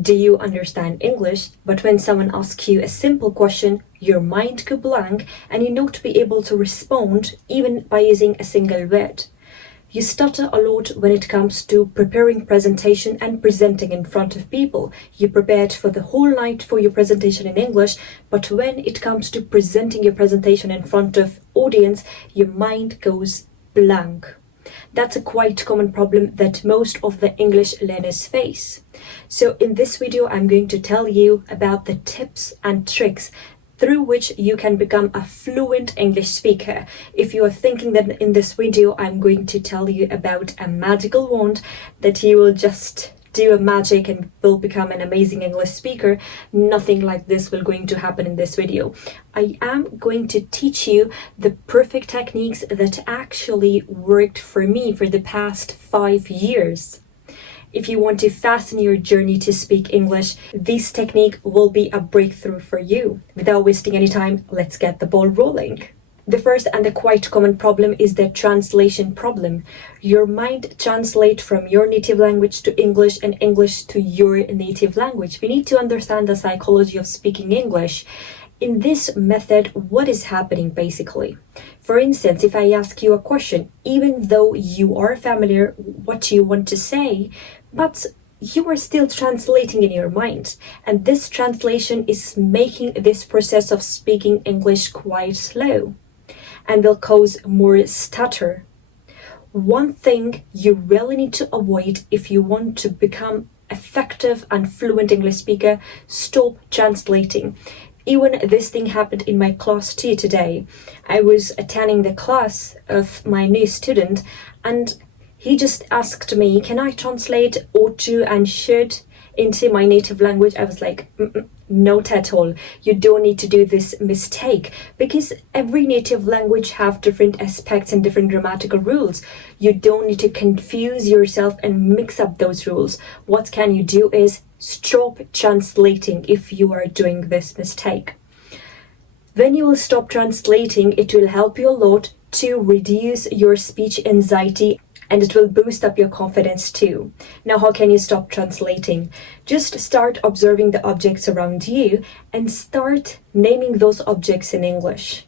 Do you understand English? But when someone asks you a simple question, your mind go blank and you not be able to respond even by using a single word. You stutter a lot when it comes to preparing presentation and presenting in front of people. You prepared for the whole night for your presentation in English, but when it comes to presenting your presentation in front of audience, your mind goes blank. That's a quite common problem that most of the English learners face. So in this video, I'm going to tell you about the tips and tricks through which you can become a fluent English speaker. If you are thinking that in this video, I'm going to tell you about a magical wand that you will just do a magic and will become an amazing English speaker, nothing like this will going to happen in this video. I am going to teach you the perfect techniques that actually worked for me for the past 5 years. If you want to fasten your journey to speak English, this technique will be a breakthrough for you. Without wasting any time, let's get the ball rolling. The first and the quite common problem is the translation problem. Your mind translates from your native language to English and English to your native language. We need to understand the psychology of speaking English. In this method, what is happening basically? For instance, if I ask you a question, even though you are familiar what you want to say, but you are still translating in your mind. And this translation is making this process of speaking English quite slow and will cause more stutter. One thing you really need to avoid if you want to become effective and fluent English speaker, stop translating. Even this thing happened in my class too today. I was attending the class of my new student and he just asked me, can I translate ought to and should into my native language? I was like, not at all. You don't need to do this mistake because every native language have different aspects and different grammatical rules. You don't need to confuse yourself and mix up those rules. What can you do is stop translating if you are doing this mistake. When you will stop translating, it will help you a lot to reduce your speech anxiety and it will boost up your confidence too. Now, how can you stop translating? Just start observing the objects around you and start naming those objects in English.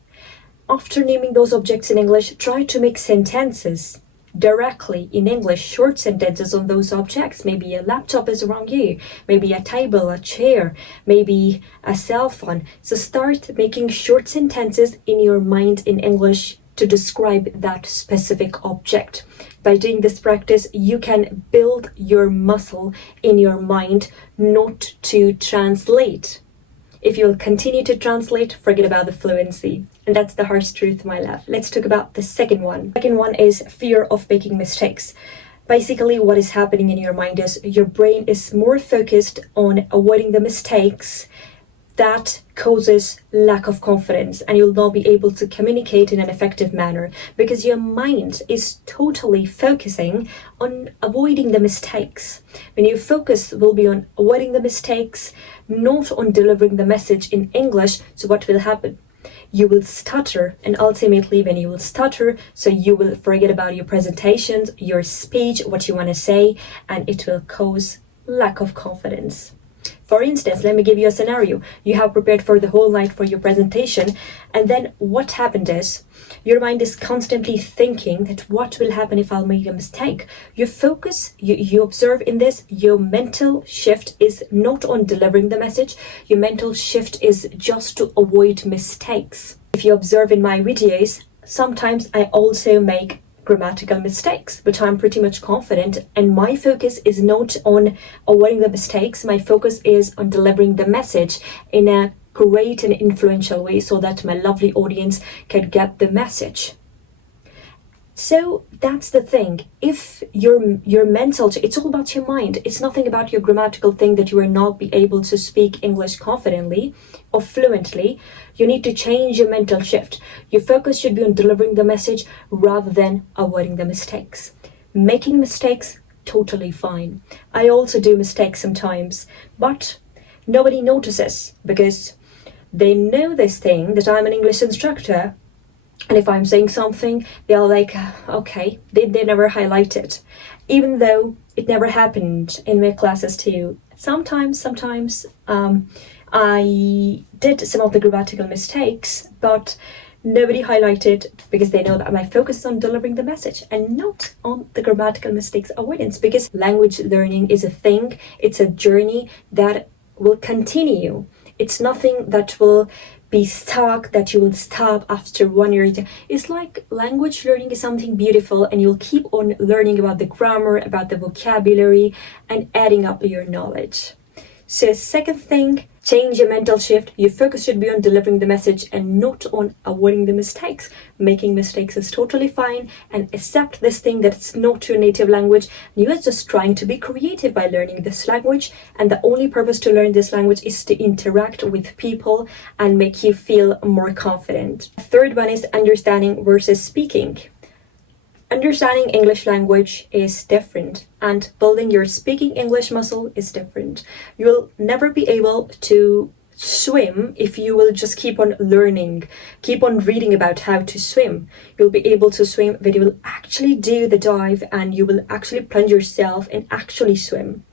After naming those objects in English, try to make sentences directly in English, short sentences on those objects. Maybe a laptop is around you, maybe a table, a chair, maybe a cell phone. So start making short sentences in your mind in English to describe that specific object. By doing this practice, you can build your muscle in your mind not to translate. If you'll continue to translate, forget about the fluency. And that's the harsh truth, my love. Let's talk about the second one. The second one is fear of making mistakes. Basically, what is happening in your mind is your brain is more focused on avoiding the mistakes that causes lack of confidence and you'll not be able to communicate in an effective manner because your mind is totally focusing on avoiding the mistakes. When your focus will be on avoiding the mistakes, not on delivering the message in English, so what will happen? You will stutter, and ultimately when you will stutter, so you will forget about your presentations, your speech, what you want to say, and it will cause lack of confidence. For instance, let me give you a scenario. You have prepared for the whole night for your presentation, and then what happened is your mind is constantly thinking that what will happen if I'll make a mistake. Your focus, you observe in this, your mental shift is not on delivering the message. Your mental shift is just to avoid mistakes. If you observe in my videos, sometimes I also make grammatical mistakes, but I'm pretty much confident and my focus is not on avoiding the mistakes. My focus is on delivering the message in a great and influential way so that my lovely audience can get the message. So that's the thing. If your mental, it's all about your mind. It's nothing about your grammatical thing that you are not be able to speak English confidently or fluently. You need to change your mental shift. Your focus should be on delivering the message rather than avoiding the mistakes. Making mistakes, totally fine. I also do mistakes sometimes, but nobody notices because they know this thing that I'm an English instructor. And if I'm saying something, they're like, okay, they never highlight it. Even though it never happened in my classes too. Sometimes I did some of the grammatical mistakes, but nobody highlighted because they know that my focus is on delivering the message and not on the grammatical mistakes avoidance, because language learning is a thing, it's a journey that will continue. It's nothing that will be stuck, that you will stop after 1 year. It's like language learning is something beautiful, and you'll keep on learning about the grammar, about the vocabulary, and adding up your knowledge. So second thing, change your mental shift. Your focus should be on delivering the message and not on avoiding the mistakes. Making mistakes is totally fine, and accept this thing that it's not your native language. You are just trying to be creative by learning this language, and the only purpose to learn this language is to interact with people and make you feel more confident. Third one is understanding versus speaking. Understanding English language is different, and building your speaking English muscle is different. You'll never be able to swim if you will just keep on learning, keep on reading about how to swim. You'll be able to swim when you will actually do the dive and you will actually plunge yourself and actually swim.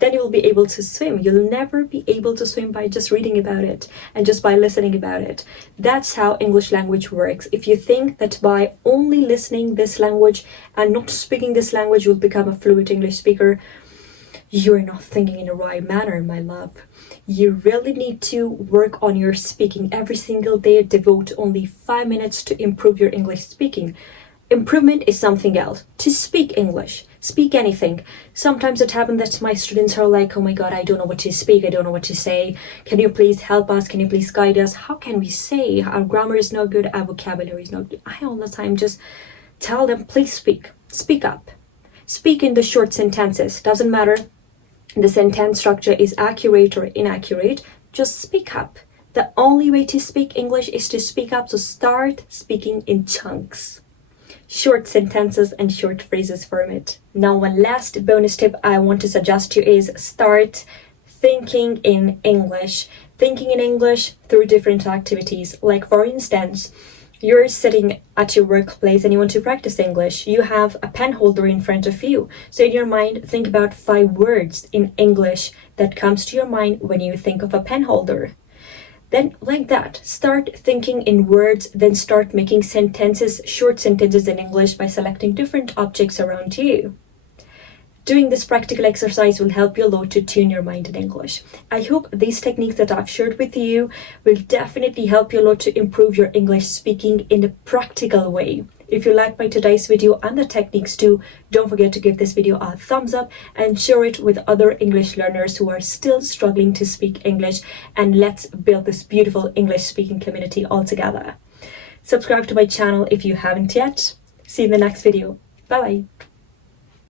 Then you will be able to swim. You'll never be able to swim by just reading about it and just by listening about it. That's how English language works. If you think that by only listening this language and not speaking this language you'll become a fluent English speaker, you're not thinking in the right manner, my love. You really need to work on your speaking every single day. Devote only 5 minutes to improve your English speaking. Improvement is something else. To speak English, speak anything. Sometimes it happens that my students are like, oh my god, I don't know what to speak, I don't know what to say. Can you please help us? Can you please guide us? How can we say? Our grammar is not good, our vocabulary is not good. I all the time just tell them, please speak up. Speak in the short sentences. Doesn't matter the sentence structure is accurate or inaccurate, just speak up. The only way to speak English is to speak up, so start speaking in chunks. Short sentences and short phrases format. Now, one last bonus tip I want to suggest to you is start thinking in English. Thinking in English through different activities. Like for instance, you're sitting at your workplace and you want to practice English. You have a pen holder in front of you. So in your mind, think about 5 words in English that comes to your mind when you think of a pen holder. Then like that, start thinking in words, then start making sentences, short sentences in English by selecting different objects around you. Doing this practical exercise will help you a lot to tune your mind in English. I hope these techniques that I've shared with you will definitely help you a lot to improve your English speaking in a practical way. If you liked my today's video and the techniques too, don't forget to give this video a thumbs up and share it with other English learners who are still struggling to speak English, and let's build this beautiful English speaking community all together. Subscribe to my channel if you haven't yet. See you in the next video. Bye bye.